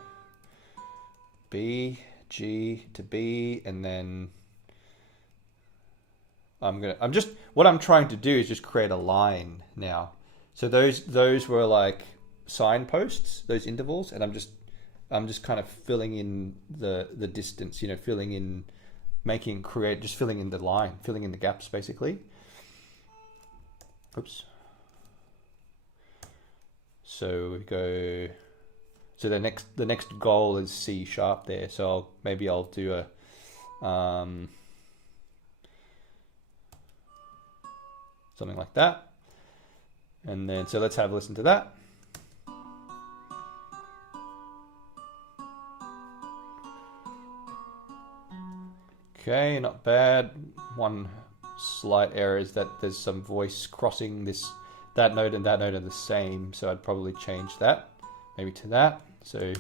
B, G to B, and then what I'm trying to do is just create a line now. So those were like signposts, those intervals, and I'm just kind of filling in the distance, you know, filling in the line, filling in the gaps basically. Oops. So we go. So the next goal is C sharp there. So maybe I'll do a something like that. And then so let's have a listen to that. Okay, not bad. One slight error is that there's some voice crossing that note and that note are the same, so I'd probably change that, maybe to that. So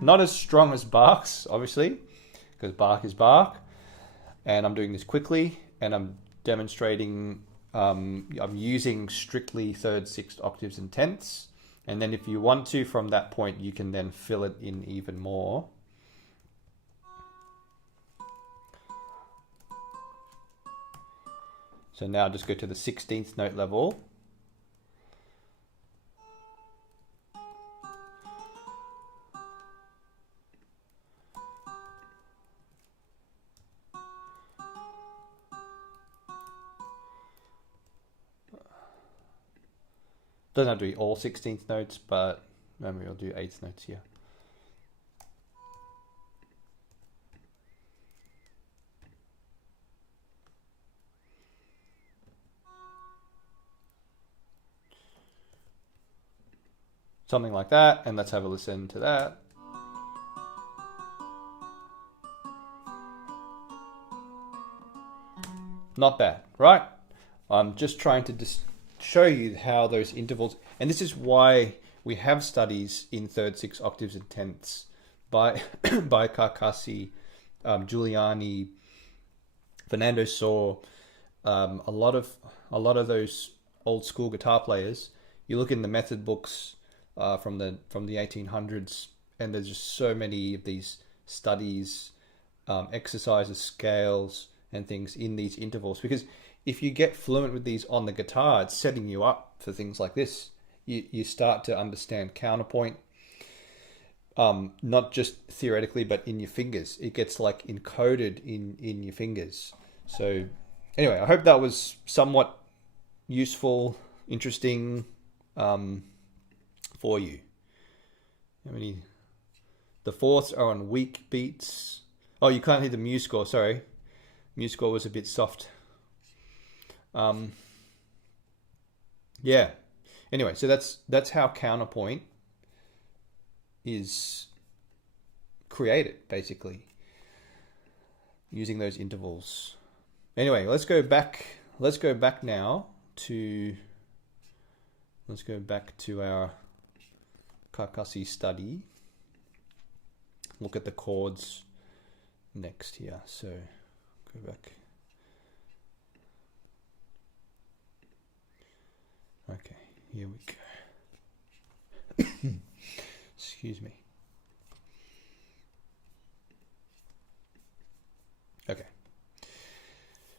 not as strong as Bach's, obviously, because Bach is Bach, and I'm doing this quickly, and I'm demonstrating, I'm using strictly third, sixth octaves and tenths. And then if you want to, from that point, you can then fill it in even more. So now just go to the 16th note level. Doesn't have to be all 16th notes, but maybe we'll do 8th notes here. Something like that, and let's have a listen to that. Not bad, right? I'm just trying to show you how those intervals, and this is why we have studies in third, sixth octaves and tenths by by Carcassi, Giuliani, Fernando Saw, a lot of those old school guitar players. You look in the method books from the 1800s, and there's just so many of these studies, exercises, scales, and things in these intervals, because if you get fluent with these on the guitar, it's setting you up for things like this. You start to understand counterpoint, not just theoretically, but in your fingers. It gets like encoded in your fingers. So anyway, I hope that was somewhat useful, interesting for you. How many? The fourths are on weak beats. Oh, you can't hear the mu score, sorry. Mu score was a bit soft. Yeah. Anyway, so that's how counterpoint is created, basically, using those intervals. Anyway, let's go back now to our Carcassi study. Look at the chords next here. So go back. Okay, here we go. Excuse me. Okay.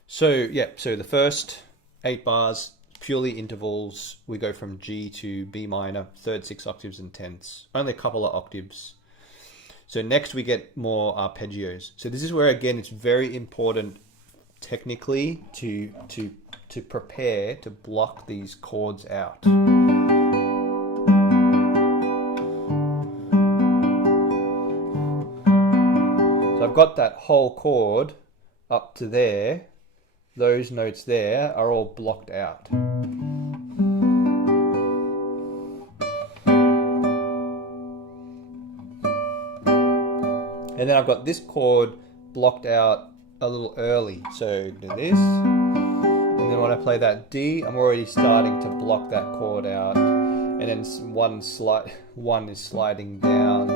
So, yeah, so the first 8 bars, purely intervals. We go from G to B minor, third, 6 octaves and tenths. Only a couple of octaves. So next we get more arpeggios. So this is where, again, it's very important technically to prepare to block these chords out. So I've got that whole chord up to there. Those notes there are all blocked out. And then I've got this chord blocked out a little early. So do this. And then when I play that D, I'm already starting to block that chord out. And then one is sliding down.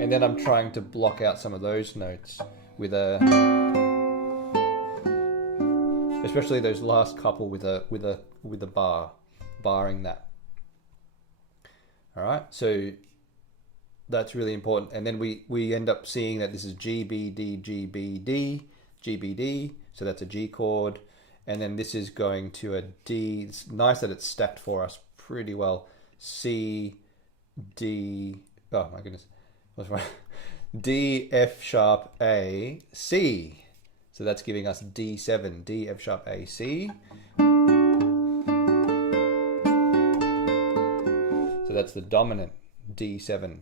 And then I'm trying to block out some of those notes with a, especially those last couple with a bar, barring that. All right, so that's really important. And then we end up seeing that this is G, B, D, G, B, D, G, B, D. So that's a G chord. And then this is going to a D. It's nice that it's stacked for us pretty well. C, D, oh my goodness. What's wrong? D, F sharp, A, C. So that's giving us D7, D, F sharp, A, C. So that's the dominant, D7.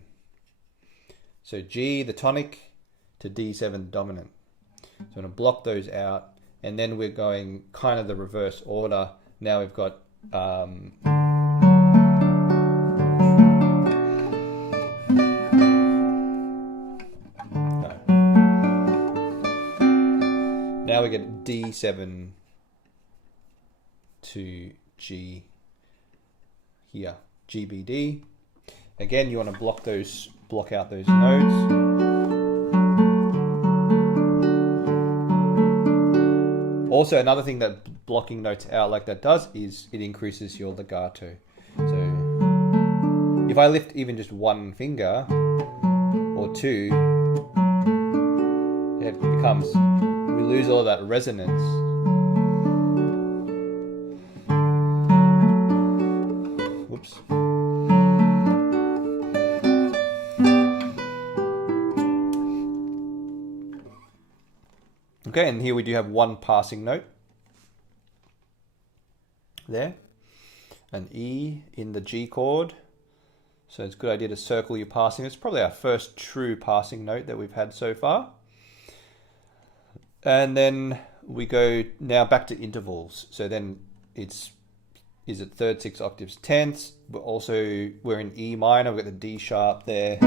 So G, the tonic, to D7 dominant. So I'm going to block those out, and then we're going kind of the reverse order. Now we've got now we get D7 to G here, G, B, D. Again, you want to block out those notes. Also, another thing that blocking notes out like that does is it increases your legato. So if I lift even just one finger or two, it becomes, we lose all of that resonance. Whoops. Okay, and here we do have one passing note there, an E in the G chord. So it's a good idea to circle your passing. It's probably our first true passing note that we've had so far. And then we go now back to intervals. So then is it third, sixth octaves, tenths, but also we're in E minor. We've got the D sharp there.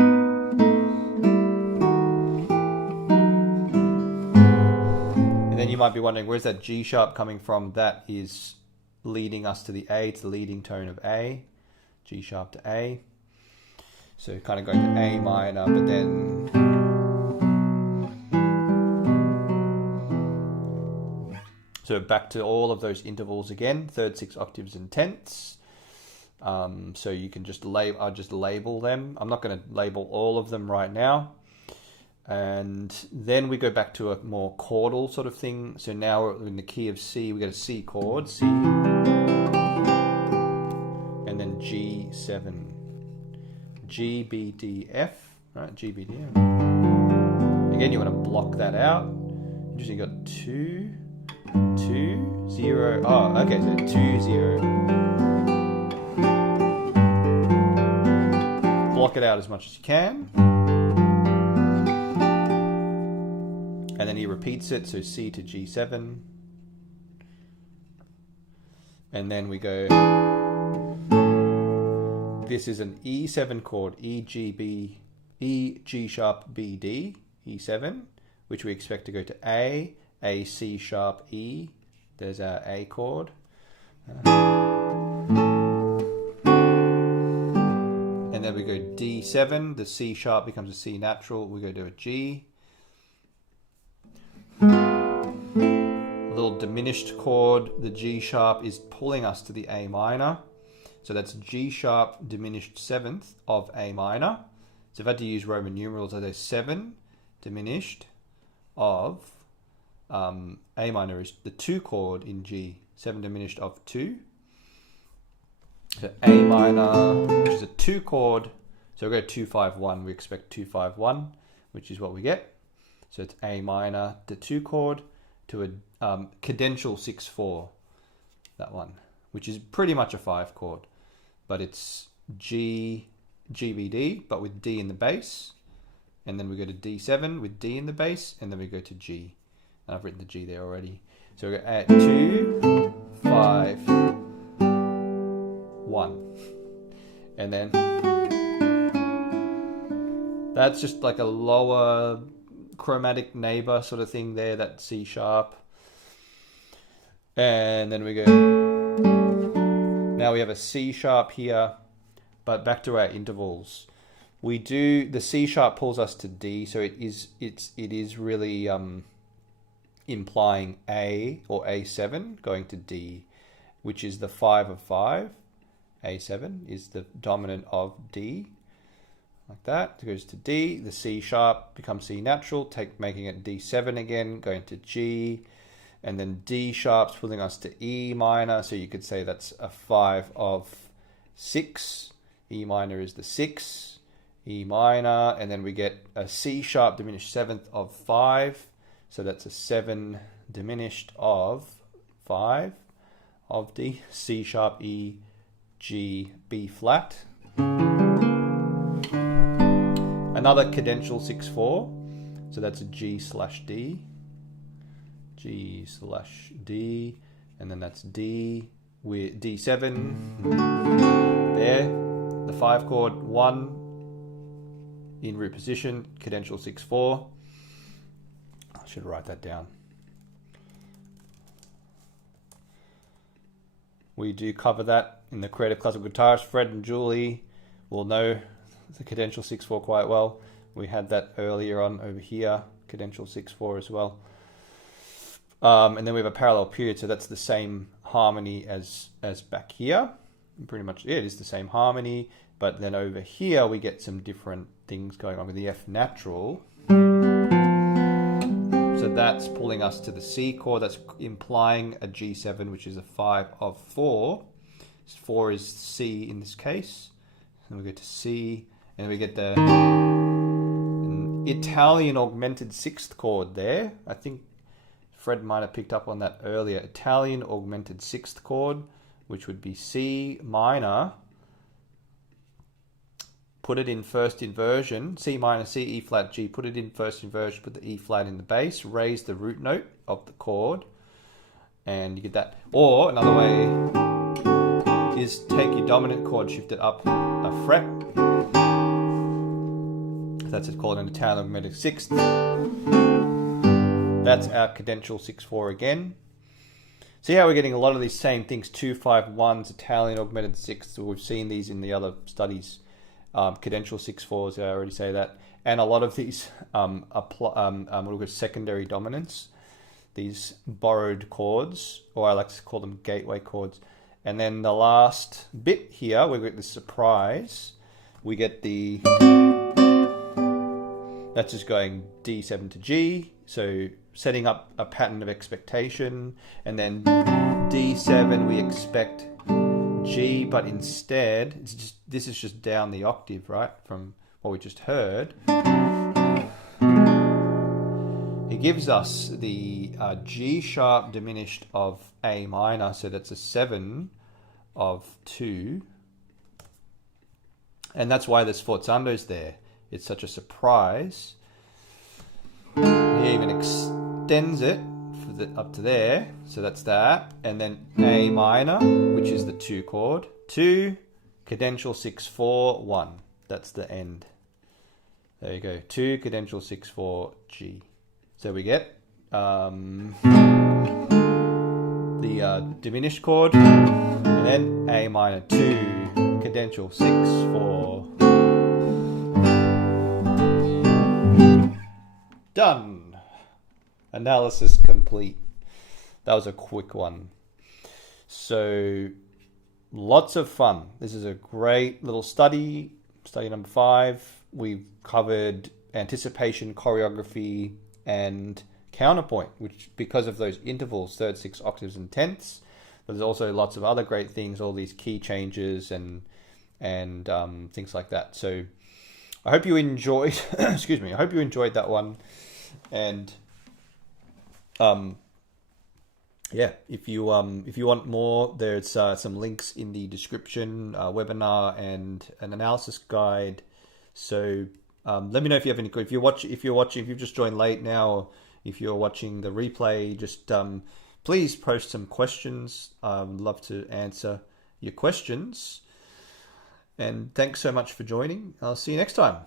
Then you might be wondering, where's that G sharp coming from? That is leading us to the A. It's the leading tone of A. G sharp to A. So kind of going to A minor, but then so back to all of those intervals again, third, sixth octaves and tenths. So you can just I'll just label them. I'm not going to label all of them right now. And then we go back to a more chordal sort of thing. So now we're in the key of C. We get a C chord, C, and then G7, G, B, D, F, right? G, B, D, F. Again, you want to block that out. Interesting, you got 2, 2, 0. Oh, okay, so 2, 0. Block it out as much as you can. And then he repeats it, so C to G7. And then we go, this is an E7 chord, E, G, B, E, G sharp, B, D, E7, which we expect to go to A, C sharp, E. There's our A chord. And then we go D7, the C sharp becomes a C natural, we go to a G. A little diminished chord, the G sharp is pulling us to the A minor. So that's G sharp diminished 7th of A minor. So if I had to use Roman numerals, I'd say 7 diminished of A minor is the 2 chord in G. 7 diminished of 2. So A minor, which is a 2 chord. So we go 2, 5, 1. We expect 2, 5, 1, which is what we get. So it's A minor, the 2 chord, to a cadential 6/4, that one, which is pretty much a 5 chord, but it's G, G, B, D, but with D in the bass, and then we go to D7 with D in the bass, and then we go to G. And I've written the G there already. So we go at 2, 5, 1, and then That's just like a lower chromatic neighbor sort of thing there, that C sharp. And then we go, now we have a C sharp here, but back to our intervals. We do, the C sharp pulls us to D, so it is really implying A or A7 going to D, which is the 5 of 5. A7 is the dominant of D, like that. It goes to D. The C sharp becomes C natural, making it D7 again, going to G, and then D sharp's pulling us to E minor. So you could say that's a 5 of 6. E minor is the 6, E minor, and then we get a C sharp diminished 7th of 5. So that's a 7 diminished of 5 of D. C sharp, E, G, B flat. Another cadential 6/4. So that's a G slash D. G slash D. And then that's D with D7. There. The 5 chord 1 in root position. Cadential 6/4. I should write that down. We do cover that in the Creative Classical Guitarist. Fred and Julie will know the cadential 6/4 quite well. We had that earlier on over here, cadential 6/4 as well. And then we have a parallel period, so that's the same harmony as back here. Pretty much, yeah, it is the same harmony, but then over here we get some different things going on with the F natural. So that's pulling us to the C chord. That's implying a G7, which is a 5 of 4. 4 is C in this case. Then we go to C, and we get the Italian augmented 6th chord there. I think Fred might have picked up on that earlier. Italian augmented 6th chord, which would be C minor. Put it in first inversion, C minor, C, E flat, G. Put it in first inversion, put the E flat in the bass, raise the root note of the chord, and you get that. Or another way is take your dominant chord, shift it up a fret. That's called an Italian augmented 6th. That's our cadential 6/4 again. See how we're getting a lot of these same things, 2-5-1s, Italian augmented 6th. So we've seen these in the other studies. Cadential 6/4s, I already say that. And a lot of these secondary dominants, these borrowed chords, or I like to call them gateway chords. And then the last bit here, we get the surprise. We get the, that's just going D7 to G. So setting up a pattern of expectation. And then D7, we expect G, but instead, this is just down the octave, right, from what we just heard. It gives us the G sharp diminished of A minor, so that's a 7 of 2. And that's why the sforzando's there. It's such a surprise. He even extends it up to there, so that's that, and then A minor, which is the 2 chord, 2, cadential 6/4, 1. That's the end. There you go, 2, cadential 6/4, G. So we get the diminished chord, and then A minor 2, cadential 6/4. Done. Analysis complete. That was a quick one. So lots of fun. This is a great little study. Study number 5. We've covered anticipation, choreography, and counterpoint, which because of those intervals, third, sixth, octaves, and tenths. But there's also lots of other great things, all these key changes and things like that. So I hope you enjoyed. Excuse me. I hope you enjoyed that one. And yeah, if you want more, there's some links in the description, webinar and an analysis guide. So let me know if you have any. If you've just joined late now, or if you're watching the replay, just please post some questions. I'd love to answer your questions. And thanks so much for joining. I'll see you next time.